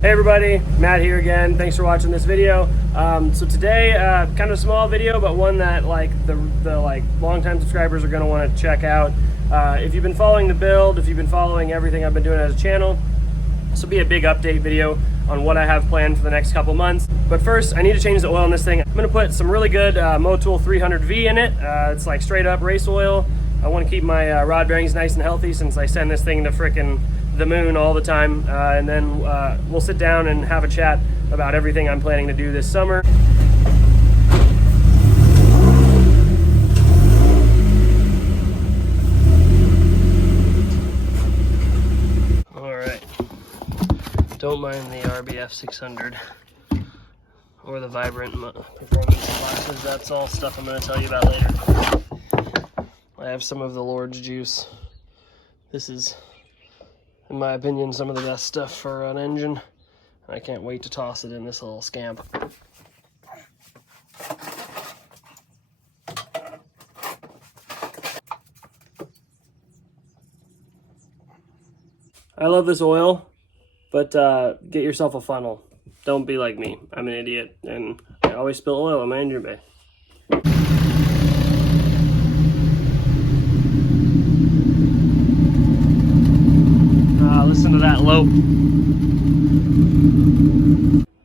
Hey everybody, Matt here again. Thanks for watching this video. So today, kind of a small video, but one that like the long-time subscribers are going to want to check out. If you've been following the build, if you've been following everything I've been doing as a channel, this will be a big update video on what I have planned for the next couple months. But first, I need to change the oil in this thing. I'm going to put some really good Motul 300V in it. It's like straight up race oil. I want to keep my rod bearings nice and healthy since I send this thing to frickin' the moon all the time, and then we'll sit down and have a chat about everything I'm planning to do this summer. All right, don't mind the RBF 600 or the Vibrant performance glasses. That's all stuff I'm going to tell you about later. I have some of the Lord's juice. This is, in my opinion, some of the best stuff for an engine. I can't wait to toss it in this little scamp. I love this oil, but get yourself a funnel. Don't be like me. I'm an idiot, and I always spill oil in my engine bay. Listen to that lope.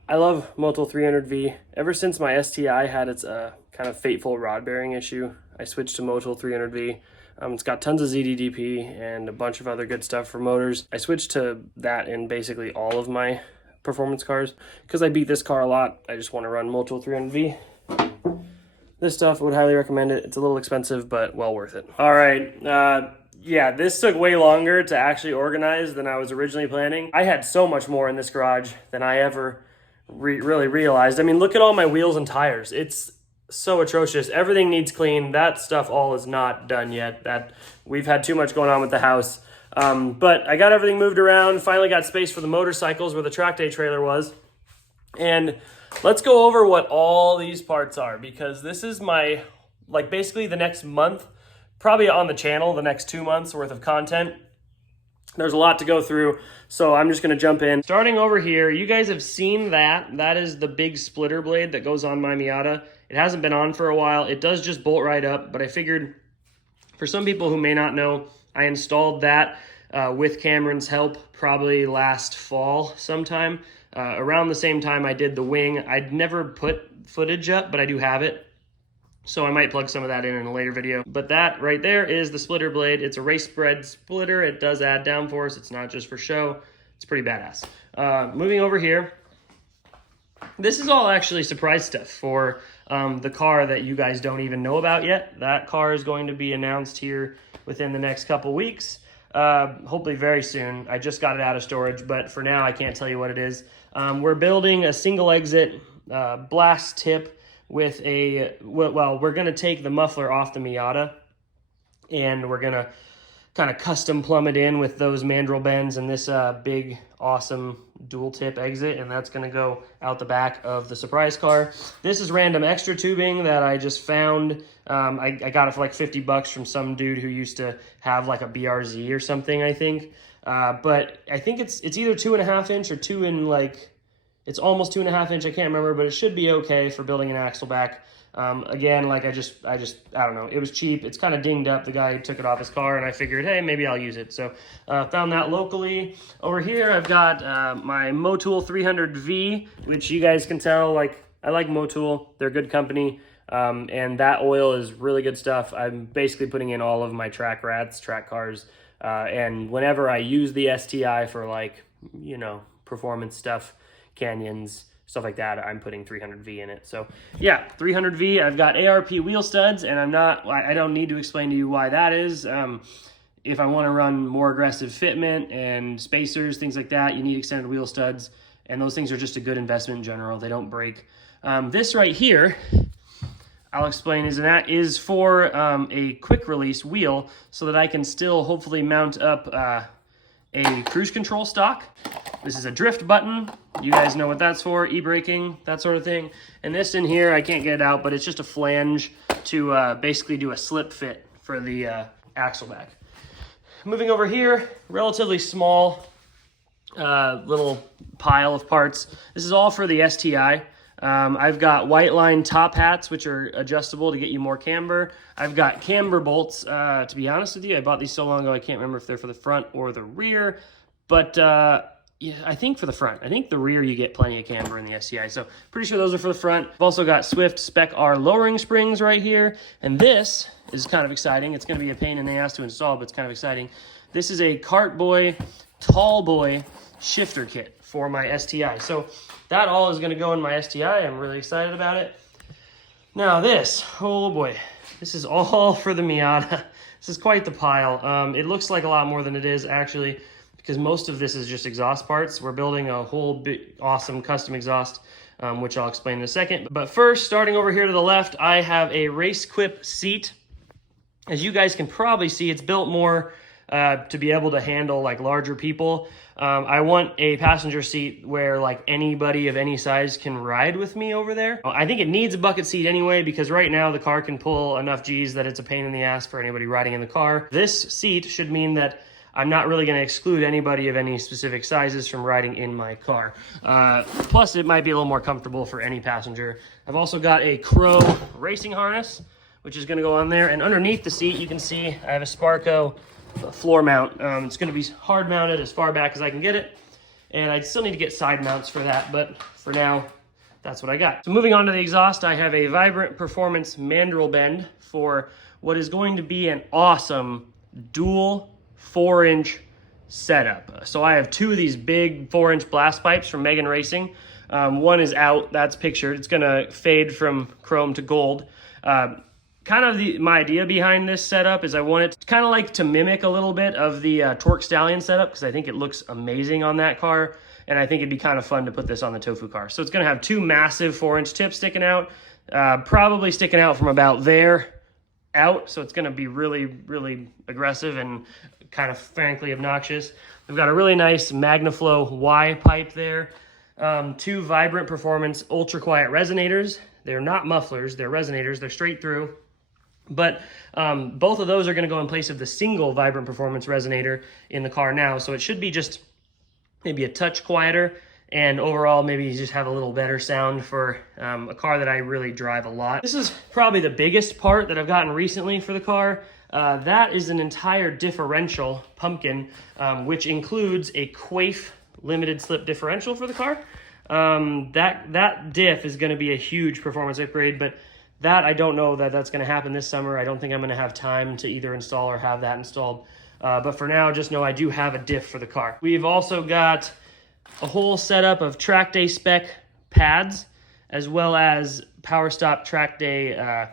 I love Motul 300V. Ever since my STI had its kind of fateful rod bearing issue, I switched to Motul 300V. It's got tons of ZDDP and a bunch of other good stuff for motors. I switched to that in basically all of my performance cars. Because I beat this car a lot, I just want to run Motul 300V. This stuff, I would highly recommend it. It's a little expensive, but well worth it. All right. Yeah, this took way longer to actually organize than I was originally planning. I had so much more in this garage than I ever really realized. I mean, look at all my wheels and tires. It's so atrocious. Everything needs clean. That stuff all is not done yet. We've had too much going on with the house. But I got everything moved around, finally got space for the motorcycles where the track day trailer was. And let's go over what all these parts are, because this is my, like, basically the next month, probably on the channel, the next 2 months worth of content. There's a lot to go through, so I'm just going to jump in. Starting over here, you guys have seen that. That is the big splitter blade that goes on my Miata. It hasn't been on for a while. It does just bolt right up, but I figured for some people who may not know, I installed that with Cameron's help probably last fall sometime. Around the same time I did the wing. I'd never put footage up, but I do have it. So I might plug some of that in a later video. But that right there is the splitter blade. It's a race bred splitter. It does add downforce. It's not just for show. It's pretty badass. Moving over here. This is all actually surprise stuff for the car that you guys don't even know about yet. That car is going to be announced here within the next couple weeks. Hopefully very soon. I just got it out of storage, but for now I can't tell you what it is. We're building a single exit blast tip with a, well, we're going to take the muffler off the Miata and we're going to kind of custom plumb it in with those mandrel bends and this big awesome dual tip exit, and that's going to go out the back of the surprise car. This is random extra tubing that I just found. I got it for like 50 bucks from some dude who used to have like a BRZ or something, I think. But I think it's either 2.5 inch or it's almost 2.5 inch. I can't remember, but it should be okay for building an axle back. Again, like I don't know. It was cheap. It's kind of dinged up. The guy took it off his car, and I figured, hey, maybe I'll use it. So found that locally. Over here, I've got my Motul 300V, which you guys can tell, like, I like Motul. They're a good company, and that oil is really good stuff. I'm basically putting in all of my track cars, and whenever I use the STI for, like, you know, performance stuff, canyons, stuff like that, I'm putting 300V in it. So yeah, 300V. I've got Arp Wheel Studs, and I don't need to explain to you why that is. If I want to run more aggressive fitment and spacers, things like that, you need extended wheel studs, and those things are just a good investment in general. They don't break. This right here, I'll explain, is for a quick release wheel so that I can still hopefully mount up a cruise control stock. This is a drift button. You guys know what that's for, e-braking, that sort of thing. And this in here, I can't get it out, but it's just a flange to basically do a slip fit for the axle back. Moving over here, relatively small little pile of parts. This is all for the STI. I've got white line top hats, which are adjustable to get you more camber. I've got camber bolts. To be honest with you, I bought these so long ago, I can't remember if they're for the front or the rear, but yeah, I think for the front. I think the rear you get plenty of camber in the STI, so pretty sure those are for the front. I've also got Swift Spec R lowering springs right here, and this is kind of exciting. It's going to be a pain in the ass to install, but it's kind of exciting. This is a Cart Boy, Tall Boy shifter kit for my STI. So that all is going to go in my STI. I'm really excited about it. Now this, oh boy, this is all for the Miata. This is quite the pile. It looks like a lot more than it is actually, because most of this is just exhaust parts. We're building a whole big, awesome custom exhaust, which I'll explain in a second. But first, starting over here to the left, I have a Race Quip seat. As you guys can probably see, it's built more to be able to handle like larger people. I want a passenger seat where like anybody of any size can ride with me over there. I think it needs a bucket seat anyway, because right now the car can pull enough G's that it's a pain in the ass for anybody riding in the car. This seat should mean that I'm not really going to exclude anybody of any specific sizes from riding in my car. Plus, it might be a little more comfortable for any passenger. I've also got a Crow racing harness, which is going to go on there. And underneath the seat, you can see I have a Sparco floor mount. It's going to be hard mounted as far back as I can get it. And I still need to get side mounts for that, but for now, that's what I got. So moving on to the exhaust, I have a Vibrant Performance mandrel bend for what is going to be an awesome dual 4-inch setup. So I have two of these big 4-inch blast pipes from Megan Racing. One is out, that's pictured. It's gonna fade from chrome to gold. Kind of my idea behind this setup is I want it kind of like to mimic a little bit of the Torque Stallion setup, because I think it looks amazing on that car, and I think it'd be kind of fun to put this on the Tofu car. So it's gonna have two massive 4-inch tips sticking out, probably sticking out from about there out, so it's gonna be really, really aggressive and kind of frankly obnoxious. We've got a really nice MagnaFlow Y pipe there. Two Vibrant Performance ultra quiet resonators. They're not mufflers, they're resonators, they're straight through. But both of those are gonna go in place of the single Vibrant Performance resonator in the car now. So it should be just maybe a touch quieter, and overall maybe you just have a little better sound for a car that I really drive a lot. This is probably the biggest part that I've gotten recently for the car. That is an entire differential pumpkin, which includes a Quaife limited slip differential for the car. That diff is going to be a huge performance upgrade, but that I don't know that that's going to happen this summer. I don't think I'm going to have time to either install or have that installed. But for now, just know I do have a diff for the car. We've also got a whole setup of Track Day Spec pads, as well as Power Stop Track Day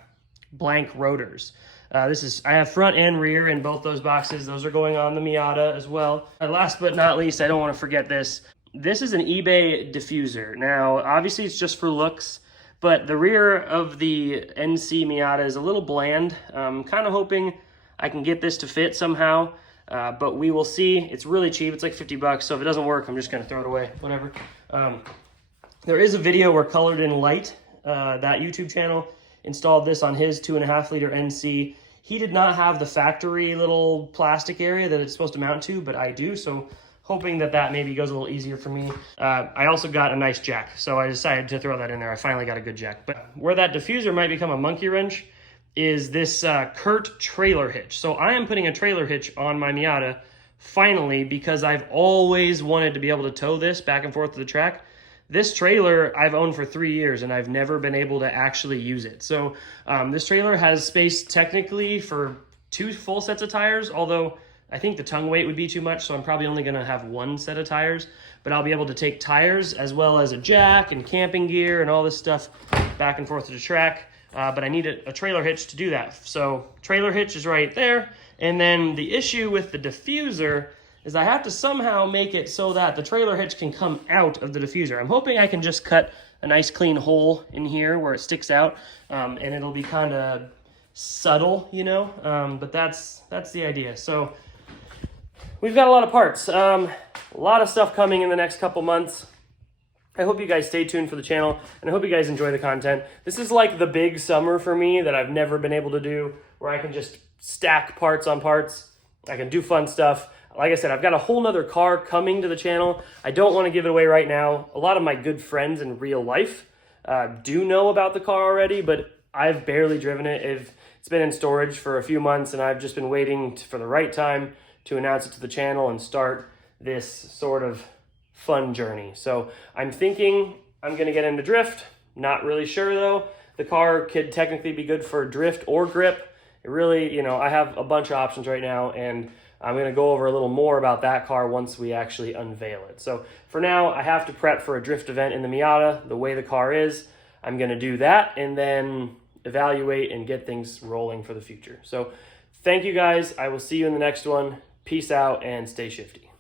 blank rotors. I have front and rear in both those boxes. Those are going on the Miata as well. And last but not least, I don't want to forget this. This is an eBay diffuser. Now, obviously it's just for looks, but the rear of the NC Miata is a little bland. I'm kind of hoping I can get this to fit somehow, but we will see. It's really cheap. It's like 50 bucks. So if it doesn't work, I'm just going to throw it away, whatever. There is a video where Colored in Light, that YouTube channel, installed this on his 2.5 liter NC. He did not have the factory little plastic area that it's supposed to mount to, but I do, so hoping that maybe goes a little easier for me. I also got a nice jack, so I decided to throw that in there. I finally got a good jack. But where that diffuser might become a monkey wrench is this Curt trailer hitch. So I am putting a trailer hitch on my Miata, finally, because I've always wanted to be able to tow this back and forth to the track. This trailer I've owned for 3 years and I've never been able to actually use it. So this trailer has space technically for 2 full sets of tires, although I think the tongue weight would be too much, so I'm probably only gonna have 1 set of tires, but I'll be able to take tires as well as a jack and camping gear and all this stuff back and forth to the track. But I need a trailer hitch to do that. So trailer hitch is right there. And then the issue with the diffuser is I have to somehow make it so that the trailer hitch can come out of the diffuser. I'm hoping I can just cut a nice clean hole in here where it sticks out, and it'll be kind of subtle, you know, but that's the idea. So we've got a lot of parts, a lot of stuff coming in the next couple months. I hope you guys stay tuned for the channel, and I hope you guys enjoy the content. This is like the big summer for me that I've never been able to do, where I can just stack parts on parts. I can do fun stuff. like I said, I've got a whole nother car coming to the channel. I don't want to give it away right now. A lot of my good friends in real life do know about the car already, but I've barely driven it. It's been in storage for a few months, and I've just been waiting for the right time to announce it to the channel and start this sort of fun journey. So I'm thinking I'm going to get into drift. Not really sure though. The car could technically be good for drift or grip. It really, I have a bunch of options right now, and I'm going to go over a little more about that car once we actually unveil it. So for now, I have to prep for a drift event in the Miata. The way the car is, I'm going to do that and then evaluate and get things rolling for the future. So thank you guys. I will see you in the next one. Peace out and stay shifty.